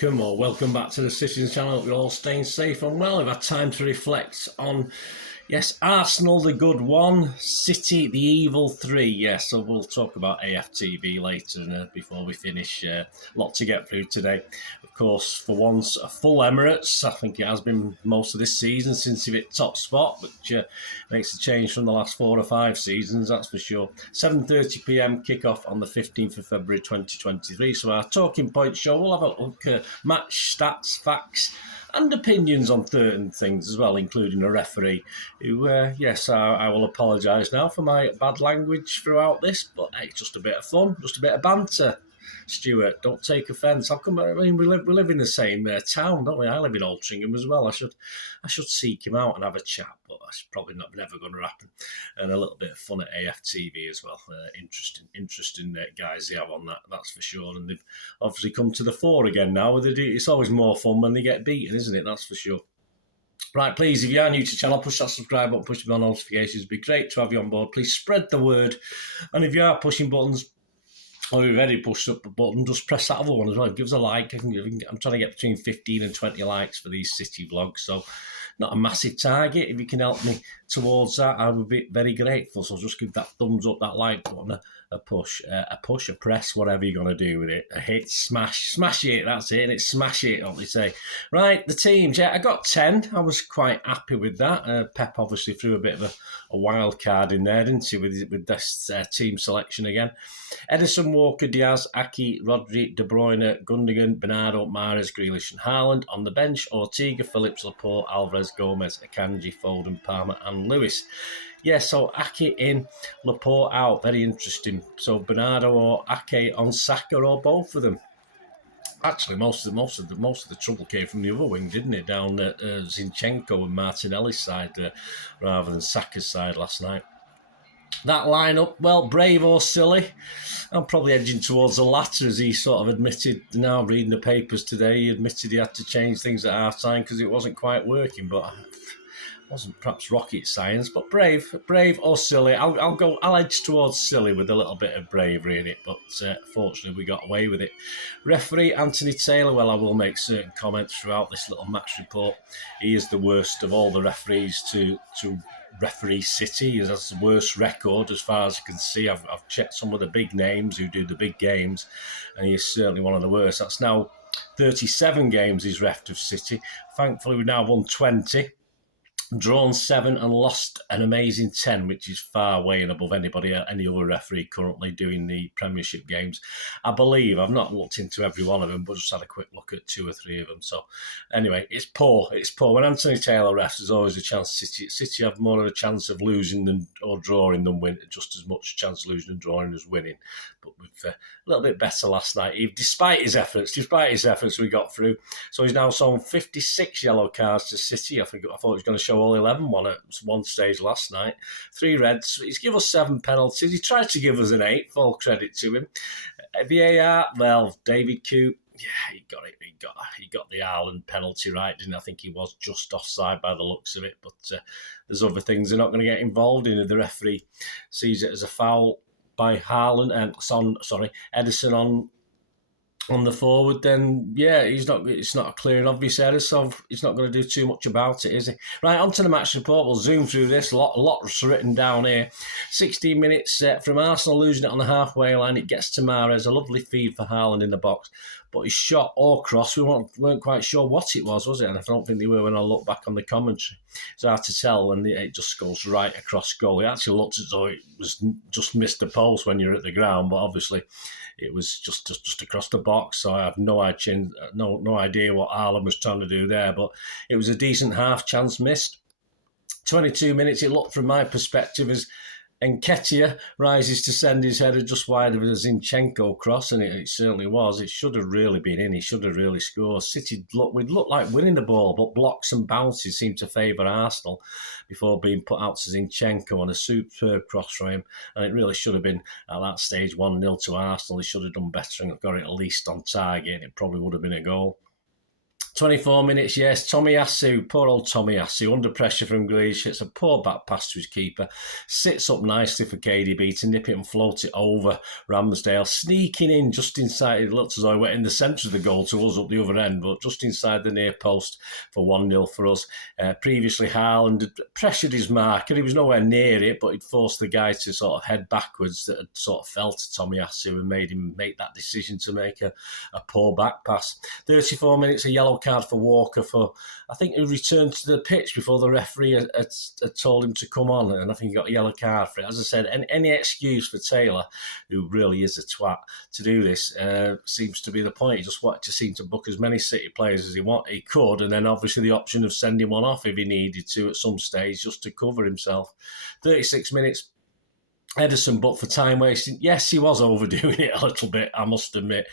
welcome back to the Citizens channel. Hope you're all staying safe and well. We've had time to reflect on, yes, Arsenal the good one, City the evil three. Yes, so we'll talk about AFTB later before we finish. A lot to get through today. Of course, for once, a full Emirates. I think it has been most of this season since he hit top spot, which makes a change from the last 4 or 5 seasons, that's for sure. 7:30 p.m. kickoff on the 15th of February 2023. So our talking point show, we'll have a look at match stats, facts, and opinions on certain things as well, including a referee who, yes, I will apologise now for my bad language throughout this, but hey, it's just a bit of fun, just a bit of banter. Stuart, don't take offence. How come? I mean, we live in the same town, don't we? I live in Altrincham as well. I should seek him out and have a chat, but that's probably never going to happen. And a little bit of fun at AFTV as well. Interesting guys they have on that's for sure. And they've obviously come to the fore again now. It's always more fun when they get beaten, isn't it? That's for sure. Right, please, if you are new to the channel, push that subscribe button, push the bell notifications. It'd be great to have you on board. Please spread the word. And if you are pushing buttons, or you've already pushed up the button, just press that other one as well. Give us a like. I'm trying to get between 15 and 20 likes for these City vlogs. So not a massive target. If you can help me towards that, I would be very grateful. So just give that thumbs up, that like button, a push, a press, whatever you're going to do with it. A hit, smash it, that's it. And it's smash it, what they say. Right, the teams. Yeah, I got 10. I was quite happy with that. Pep obviously threw a bit of a wild card in there, didn't he, with this team selection again. Edison, Walker, Diaz, Aki, Rodri, De Bruyne, Gundogan, Bernardo, Mahrez, Grealish and Haaland. On the bench, Ortega, Phillips, Laporte, Alvarez, Gomez, Akanji, Foden, Palmer and Lewis. Yeah, so Ake in, Laporte out. Very interesting. So Bernardo or Ake on Saka or both of them. Actually, most of the trouble came from the other wing, didn't it? Down at Zinchenko and Martinelli's side rather than Saka's side last night. That lineup, well, brave or silly? I'm probably edging towards the latter, as he sort of admitted, now reading the papers today, he admitted he had to change things at half-time because it wasn't quite working, but wasn't perhaps rocket science, but brave or silly. I'll edge towards silly with a little bit of bravery in it, but fortunately we got away with it. Referee Anthony Taylor, well, I will make certain comments throughout this little match report. He is the worst of all the referees to referee City. He has the worst record as far as I can see. I've checked some of the big names who do the big games, and he is certainly one of the worst. That's now 37 games he's refed of City. Thankfully, we've now won 20. Drawn 7 and lost an amazing 10, which is far way and above any other referee currently doing the Premiership games. I believe, I've not looked into every one of them, but just had a quick look at 2 or 3 of them. So anyway, it's poor. When Anthony Taylor refs, there's always a chance City have more of a chance of losing or drawing than winning, just as much chance of losing and drawing as winning. But with a little bit better last night, despite his efforts, we got through. So he's now shown 56 yellow cards to City. I thought he was going to show all 11 at one stage last night. 3 reds. He's given us 7 penalties. He tried to give us an 8. Full credit to him. VAR, well, David Coote, yeah, he got it. He got the Haaland penalty right, didn't he? I think he was just offside by the looks of it. But there's other things they're not going to get involved in. If the referee sees it as a foul by Haaland and Edison on the forward, then yeah, it's not a clear and obvious error, so he's not going to do too much about it, is he? Right, on to the match report. We'll zoom through this. A lot's written down here. 16 minutes from Arsenal losing it on the halfway line. It gets to Mahrez, a lovely feed for Haaland in the box, but his shot or cross, we weren't quite sure what it was it? And I don't think they were when I look back on the commentary. It's hard to tell when it just goes right across goal. It actually looked as though it was just missed the post when you're at the ground, but obviously it was just across the box, so I have no idea what Haaland was trying to do there, but it was a decent half chance missed. 22 minutes, it looked from my perspective as Nketiah rises to send his header just wide of a Zinchenko cross, and it certainly was. It should have really been in. He should have really scored. City we'd look like winning the ball, but blocks and bounces seemed to favour Arsenal before being put out to Zinchenko on a superb cross from him. And it really should have been, at that stage, 1-0 to Arsenal. He should have done better and got it at least on target, and it probably would have been a goal. 24 minutes, yes. Tomiyasu, poor old Tomiyasu, under pressure from Grealish, hits a poor back pass to his keeper, sits up nicely for KDB to nip it and float it over Ramsdale, sneaking in just inside. It looked as though he went in the centre of the goal to us up the other end, but just inside the near post for 1-0 for us. Previously, Haaland had pressured his marker. He was nowhere near it, but he'd forced the guy to sort of head backwards that had sort of fell to Tomiyasu and made him make that decision to make a poor back pass. 34 minutes, a yellow card for Walker for, I think he returned to the pitch before the referee had told him to come on, and I think he got a yellow card for it. As I said, any excuse for Taylor, who really is a twat, to do this seems to be the point. He just wanted to seem to book as many City players as he could, and then obviously the option of sending one off if he needed to at some stage just to cover himself. 36 minutes, Ederson, but for time wasting, yes, he was overdoing it a little bit, I must admit.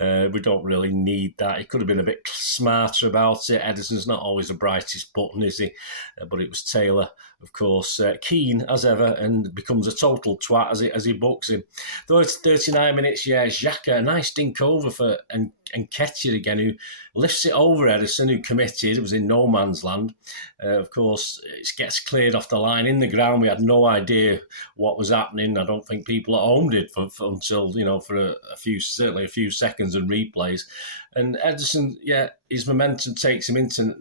We don't really need that. He could have been a bit smarter about it. Ederson's not always the brightest button, is he? But it was Taylor, of course, keen as ever, and becomes a total twat as he books him. Though it's 39 minutes, yeah, Xhaka, a nice dink over for Nketiah again, who lifts it over Ederson, who committed. It was in no man's land. Of course, it gets cleared off the line in the ground. We had no idea what was happening. I don't think people at home did until, for a few seconds and replays. And Ederson, yeah, his momentum takes him into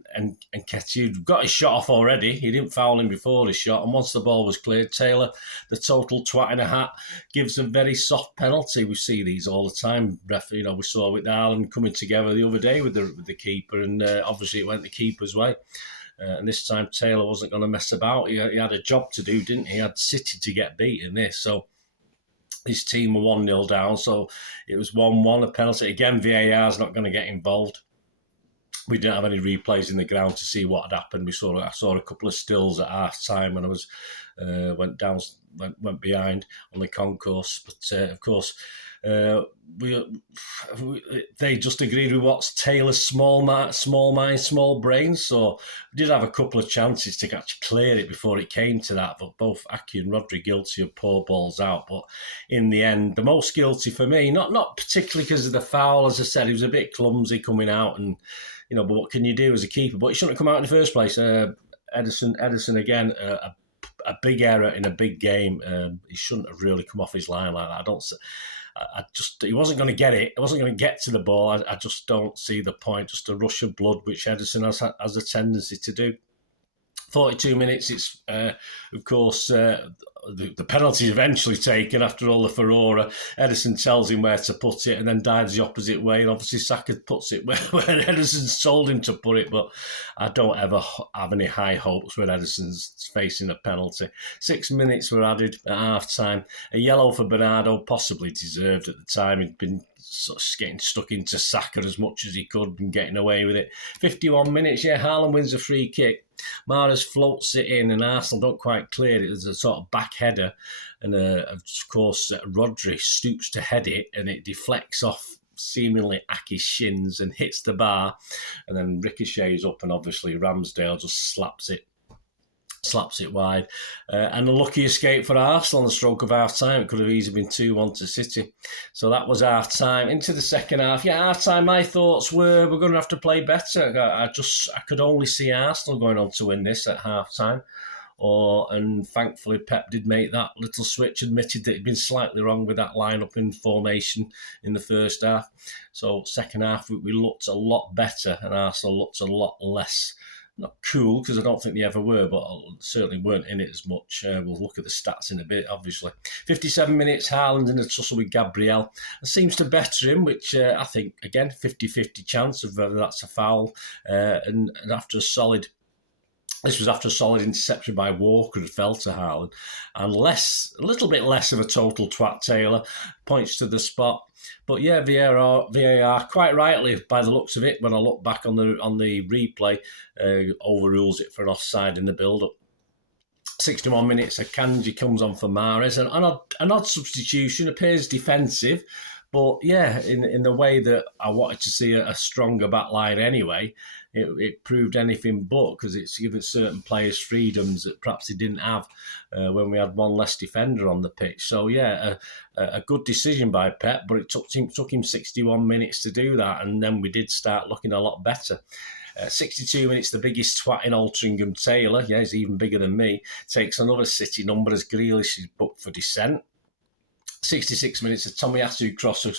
Nketiah. Got his shot off already. He didn't foul him before his shot. And once the ball was cleared, Taylor, the total twat in a hat, gives a very soft penalty. We see these all the time. We saw with Ireland coming together the other day with the keeper, and obviously it went the keeper's way. And this time Taylor wasn't going to mess about. He had a job to do, didn't he? He had City to get beat in this. So his team were 1-0 down. So it was 1-1, a penalty. Again, VAR's not going to get involved. We didn't have any replays in the ground to see what had happened. I saw a couple of stills at half time when I was went behind on the concourse. But of course, they just agreed with what's Taylor's small mind, small brains. So we did have a couple of chances to actually clear it before it came to that, but both Aki and Rodri guilty of poor balls out. But in the end, the most guilty for me, not particularly because of the foul, as I said, he was a bit clumsy coming out, and but what can you do as a keeper? But he shouldn't have come out in the first place. Ederson again, a big error in a big game. He shouldn't have really come off his line like that. He wasn't going to get it. He wasn't going to get to the ball. I just don't see the point. Just a rush of blood, which Ederson has a tendency to do. 42 minutes, it's, of course, the penalty eventually taken after all the furore. Ederson tells him where to put it and then dives the opposite way. And obviously Saka puts it where Ederson's told him to put it. But I don't ever have any high hopes when Ederson's facing a penalty. 6 minutes were added at half-time. A yellow for Bernardo, possibly deserved at the time. He'd been sort of getting stuck into Saka as much as he could and getting away with it. 51 minutes, yeah, Haaland wins a free kick. Mahrez floats it in and Arsenal don't quite clear it. There's a sort of back header, and of course Rodri stoops to head it and it deflects off seemingly Aki's shins and hits the bar, and then ricochets up, and obviously Ramsdale just slaps it wide. And a lucky escape for Arsenal on the stroke of half-time. It could have easily been 2-1 to City. So that was half-time. Into the second half. Yeah, half-time, my thoughts were we're going to have to play better. I could only see Arsenal going on to win this at half-time. And thankfully Pep did make that little switch, admitted that he'd been slightly wrong with that lineup in formation in the first half. So second half, we looked a lot better and Arsenal looked a lot less, not cool, because I don't think they ever were, but certainly weren't in it as much. We'll look at the stats in a bit, obviously. 57 minutes, Haaland in a tussle with Gabriel. It seems to better him, which I think, again, 50-50 chance of whether that's a foul. And after a solid... This was after a solid interception by Walker had fell to Haaland. And a little bit less of a total twat Taylor, points to the spot. But yeah, VAR quite rightly, by the looks of it, when I look back on the replay, overrules it for an offside in the build-up. 61 minutes, Akanji comes on for Mahrez. An odd substitution, appears defensive, But yeah, in the way that I wanted to see a stronger back line anyway, it proved anything but, because it's given certain players freedoms that perhaps they didn't have when we had one less defender on the pitch. So yeah, a good decision by Pep, but it took him 61 minutes to do that, and then we did start looking a lot better. 62 minutes, the biggest twat in Altrincham, Taylor, yeah, he's even bigger than me, takes another City number as Grealish is booked for dissent. 66 minutes, a Tomiyasu across the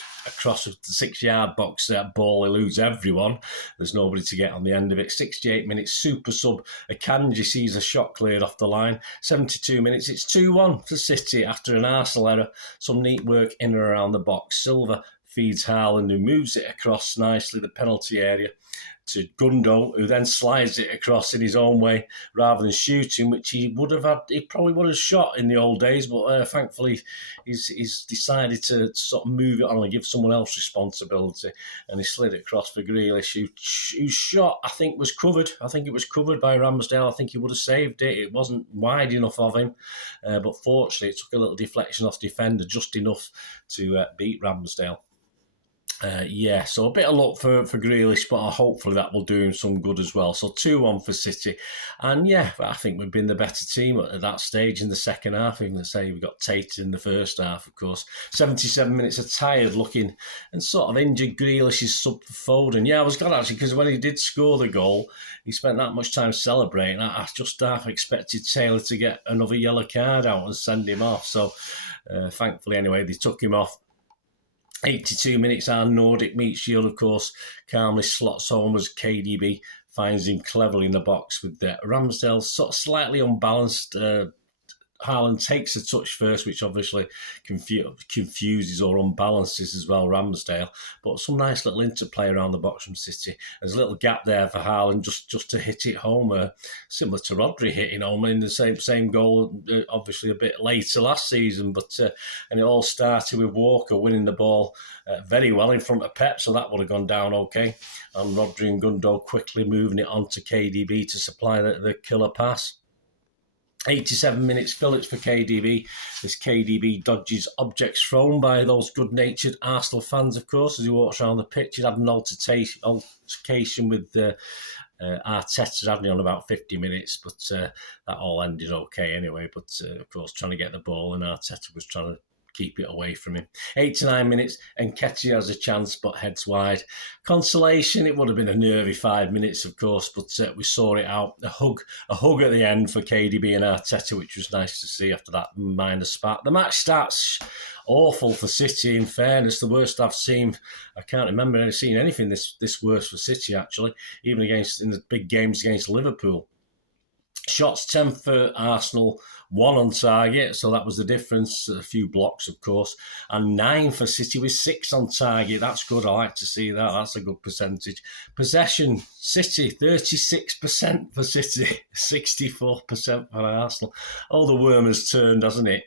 6-yard box. That ball eludes everyone. There's nobody to get on the end of it. 68 minutes, super sub. Akanji sees a shot cleared off the line. 72 minutes, it's 2-1 for City after an Arsenal error. Some neat work in and around the box. Silva feeds Haaland, who moves it across nicely the penalty area to Gundo, who then slides it across in his own way rather than shooting, which he probably would have shot in the old days, but thankfully he's decided to sort of move it on and give someone else responsibility, and he slid it across for Grealish, whose shot I think was covered. I think it was covered by Ramsdale. I think he would have saved it. It wasn't wide enough of him, but fortunately it took a little deflection off defender, just enough to beat Ramsdale. So a bit of luck for Grealish, but hopefully that will do him some good as well. So 2-1 for City. And yeah, I think we've been the better team at that stage in the second half. Even to say we got tated in the first half, of course. 77 minutes of tired looking and sort of injured Grealish's sub for Foden. Yeah, I was glad actually, because when he did score the goal, he spent that much time celebrating. I just half expected Taylor to get another yellow card out and send him off. So thankfully anyway, they took him off. 82 minutes, our Nordic meat shield, of course, calmly slots home as KDB finds him cleverly in the box with Ramsdale sort of slightly unbalanced. Haaland takes a touch first, which obviously confuses or unbalances as well Ramsdale. But some nice little interplay around the box from City. There's a little gap there for Haaland just to hit it home, similar to Rodri hitting home in the same goal, obviously a bit later last season. But and it all started with Walker winning the ball very well in front of Pep, so that would have gone down okay. And Rodri and Gundo quickly moving it on to KDB to supply the killer pass. 87 minutes, Phillips for KDB. This KDB dodges objects thrown by those good-natured Arsenal fans, of course, as he walks around the pitch. He'd had an altercation with Arteta, hadn't he, on about 50 minutes, but that all ended okay anyway. But, of course, trying to get the ball, and Arteta was trying to keep it away from him. 89 minutes, Nketiah has a chance, but heads wide. Consolation, it would have been a nervy 5 minutes, of course, but we saw it out. A hug at the end for KDB and Arteta, which was nice to see after that minor spat. The match starts awful for City, in fairness, the worst I've seen. I can't remember seeing anything this worse for City, actually, even in the big games against Liverpool. Shots 10 for Arsenal, 1 on target, so that was the difference. A few blocks, of course, and 9 for City with 6 on target. That's good. I like to see that. That's a good percentage. Possession, City, 36% for City, 64% for Arsenal. Oh, the worm has turned, hasn't it?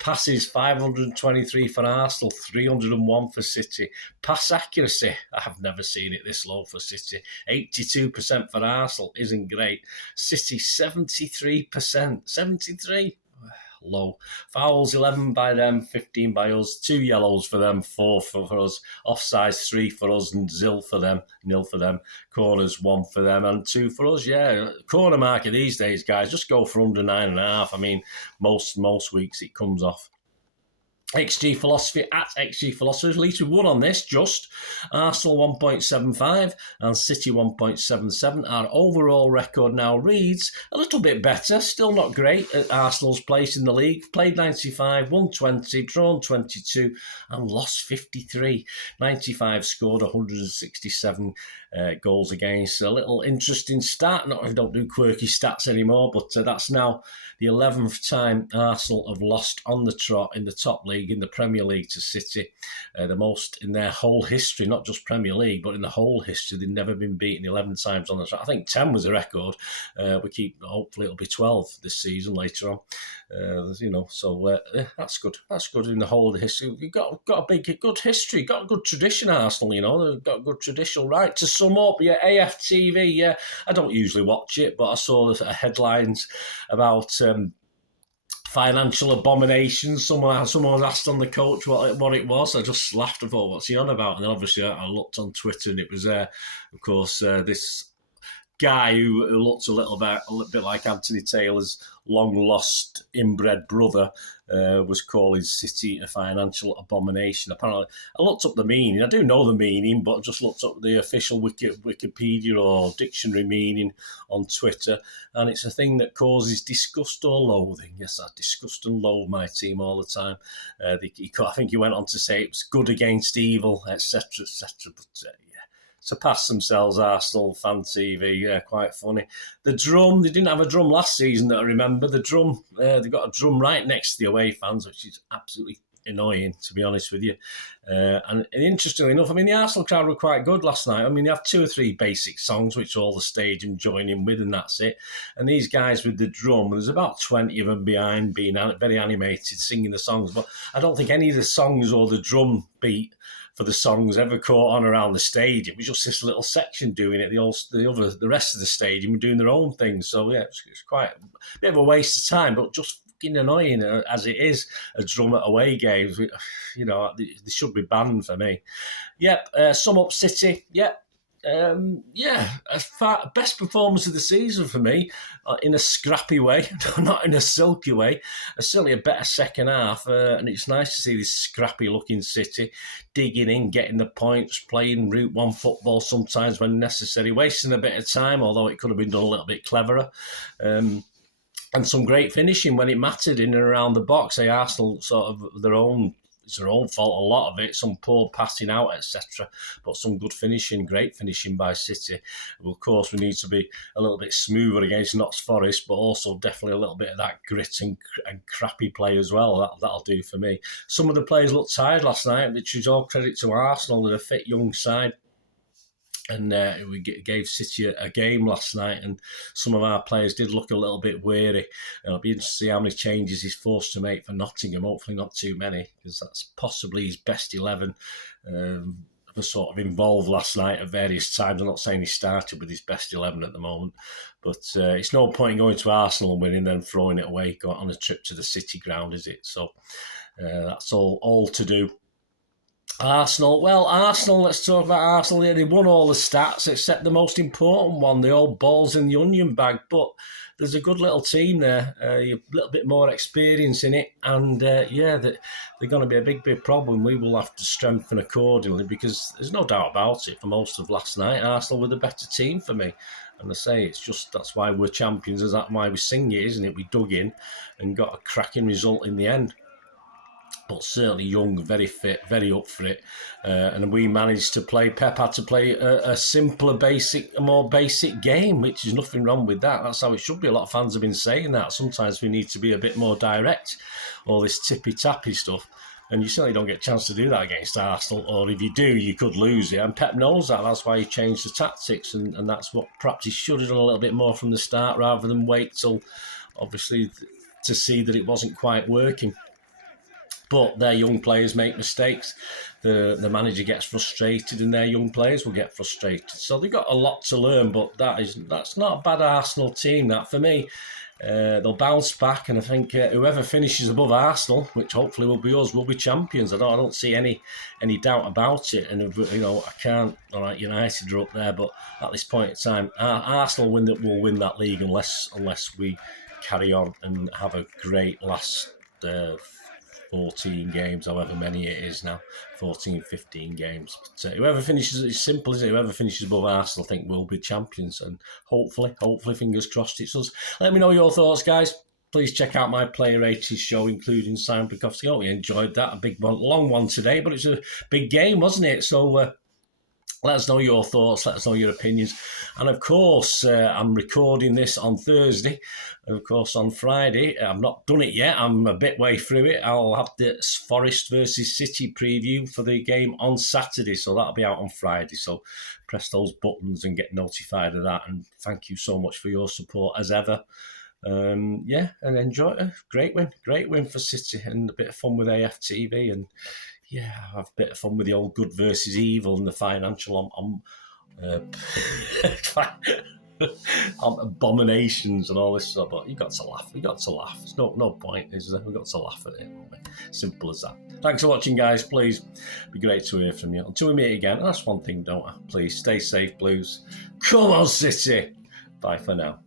Passes, 523 for Arsenal, 301 for City. Pass accuracy, I have never seen it this low for City. 82% for Arsenal isn't great. City, 73%. 73? Low. Fouls, 11 by them, 15 by us. 2 yellows for them, 4 for us. Offsides, 3 for us, and 0 for them. Corners, 1 for them, and 2 for us. Yeah, corner market these days, guys, just go for under 9.5. I mean, most weeks it comes off. XG Philosophy at XG Philosophy. At least we won on this, just. Arsenal 1.75 and City 1.77. Our overall record now reads a little bit better. Still not great at Arsenal's place in the league. Played 95, won 20, drawn 22 and lost 53. 95 scored 167 goals against. A little interesting stat. I don't do quirky stats anymore, but that's now the 11th time Arsenal have lost on the trot in the top league, in the Premier League, to City. The most in their whole history, not just Premier League, but in the whole history. They've never been beaten 11 times on the trot. I think 10 was a record. Hopefully it'll be 12 this season later on. That's good. That's good in the whole of the history. We've got a good history, got a good tradition, Arsenal, they've got a good traditional right. To sum up, AFTV, I don't usually watch it, but I saw the headlines about financial abomination. Someone was asked on the coach what it was. I just laughed and thought, what's he on about? And then obviously I looked on Twitter, and it was of course, this guy who looked a little bit like Anthony Taylor's long-lost inbred brother, was calling City a financial abomination. Apparently, I looked up the meaning. I do know the meaning, but I just looked up the official Wikipedia or dictionary meaning on Twitter, and it's a thing that causes disgust or loathing. Yes, I disgust and loathe my team all the time. I think he went on to say it was good against evil, etc., etc., but surpassed themselves, Arsenal fan TV. Yeah, quite funny. The drum, they didn't have a drum last season that I remember. The drum, they got a drum right next to the away fans, which is absolutely annoying, to be honest with you. And interestingly enough, I mean, the Arsenal crowd were quite good last night. I mean, they have 2 or 3 basic songs, which all the stadium join in with, and that's it. And these guys with the drum, there's about 20 of them behind, being very animated, singing the songs. But I don't think any of the songs or the drum beat for the songs ever caught on around the stadium. It was just this little section doing it. The rest of the stadium were doing their own thing. So yeah, it's quite a bit of a waste of time, but just fucking annoying as it is. A drum at away games, you know, they should be banned for me. Yep, sum up City. Yep. Best performance of the season for me, in a scrappy way, not in a silky way. Certainly a better second half, and it's nice to see this scrappy-looking City digging in, getting the points, playing Route 1 football sometimes when necessary, wasting a bit of time, although it could have been done a little bit cleverer. And some great finishing when it mattered in and around the box. Arsenal sort of it's their own fault, a lot of it, some poor passing out, etc. But some good finishing, great finishing by City. Well, of course, we need to be a little bit smoother against Notts Forest, but also definitely a little bit of that grit and crappy play as well. That'll do for me. Some of the players looked tired last night, which is all credit to Arsenal. They're a fit young side. And we gave City a game last night, and some of our players did look a little bit weary. It'll be interesting to see how many changes he's forced to make for Nottingham. Hopefully not too many, because that's possibly his best 11. Was sort of involved last night at various times. I'm not saying he started with his best 11 at the moment, but it's no point in going to Arsenal and winning, then throwing it away, going on a trip to the City ground, is it? So that's all to do. Arsenal, let's talk about Arsenal. Yeah, they won all the stats except the most important one, the old balls in the onion bag. But there's a good little team there, a little bit more experience in it. And they're going to be a big problem. We will have to strengthen accordingly, because there's no doubt about it, for most of last night, Arsenal were the better team for me. And I say, it's just, that's why we're champions. Is that why we sing it, isn't it? We dug in and got a cracking result in the end. But certainly young, very fit, very up for it. And we managed to play, Pep had to play a simpler, more basic game, which is nothing wrong with that. That's how it should be. A lot of fans have been saying that. Sometimes we need to be a bit more direct, all this tippy-tappy stuff. And you certainly don't get a chance to do that against Arsenal, or if you do, you could lose it. And Pep knows that. That's why he changed the tactics, and that's what perhaps he should have done a little bit more from the start, rather than wait till, obviously, to see that it wasn't quite working. But their young players make mistakes. The manager gets frustrated, and their young players will get frustrated. So they've got a lot to learn, but that's not a bad Arsenal team, that, for me. They'll bounce back, and I think whoever finishes above Arsenal, which hopefully will be us, will be champions. I don't see any doubt about it. And I can't. All right, United are up there, but at this point in time, Arsenal will win that league unless we carry on and have a great last 14 games, however many it is now, 14, 15 games. But whoever finishes, it's simple, isn't it? Whoever finishes above Arsenal, I think, will be champions. And hopefully, fingers crossed, it's us. Let me know your thoughts, guys. Please check out my Player 80s show, including Simon Bukowski. I hope you enjoyed that. A big one, long one today, but it's a big game, wasn't it? So let us know your thoughts. Let us know your opinions. And of course, I'm recording this on Thursday. And of course, on Friday, I've not done it yet. I'm a bit way through it. I'll have the Forest versus City preview for the game on Saturday. So that'll be out on Friday. So press those buttons and get notified of that. And thank you so much for your support as ever. And enjoy it. Great win for City, and a bit of fun with AFTV, and have a bit of fun with the old good versus evil and the financial on abominations and all this stuff. But you got to laugh. We got to laugh. There's no point, is there? We got to laugh at it. Simple as that. Thanks for watching, guys. Please, be great to hear from you. Until we meet again, that's one thing, don't I? Please stay safe, Blues. Come on, City. Bye for now.